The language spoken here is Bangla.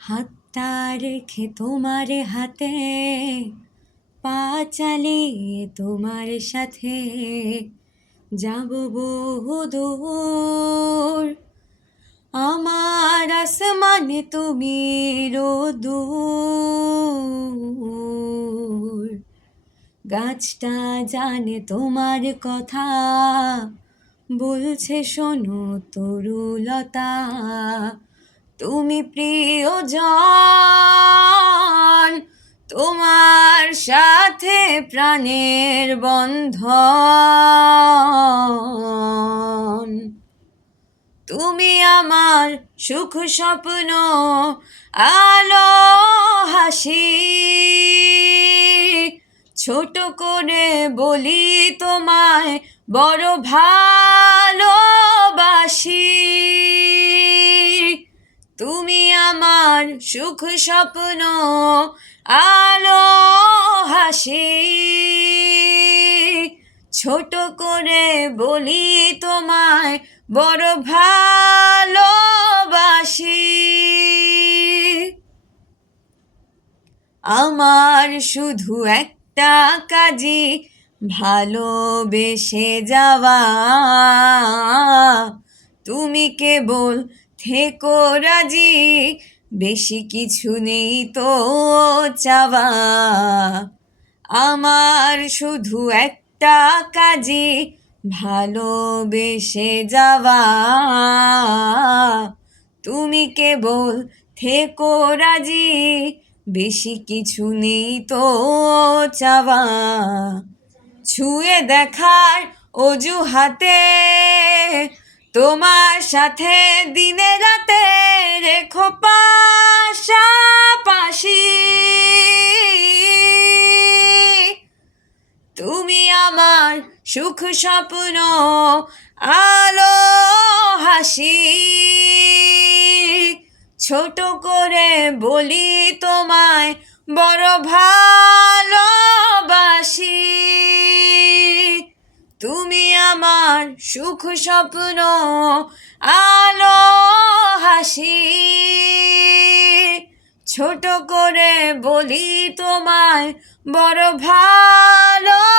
হাতটা রেখে তোমার হাতে, পা চালিয়ে তোমার সাথে যাব বহুদূর। আমার আসমানে তুমি রোদুর। গাছটা জানে তোমার কথা, বলছে শোনো তরুলতা, তুমি প্রিয়জন, তোমার সাথে প্রাণের বন্ধন। তুমি আমার সুখ স্বপ্ন, আলো হাসি, ছোট করে বলি তোমায় বড় ভালোবাসি। তুমি আমার সুখ স্বপ্ন, আলো হাসি, ছোট করে বলি তোমায় বড় ভালোবাসি। আমার শুধু একটা কাজই ভালোবেসে যাওয়া, তুমি কেবল থেকো রাজি, বেশি কিছু নেই তো চাওয়া। আমার শুধু একটা কাজই ভালোবেসে যাওয়া, তুমি কেবল থেকো রাজি, বেশি কিছু নেই তো চাওয়া। ছুঁয়ে দেখার অজুহাতে তোমার সাথে দিনে রাতে রেখো পাশাপাশি। তুমি আমার সুখ স্বপ্ন, আলো হাসি, ছোট করে বলি তোমায় বড় ভালোবাসি। তুমি আমার সুখ স্বপ্ন, আলো হাসি, ছোট করে বলি তোমায় বড় ভালোবাসি।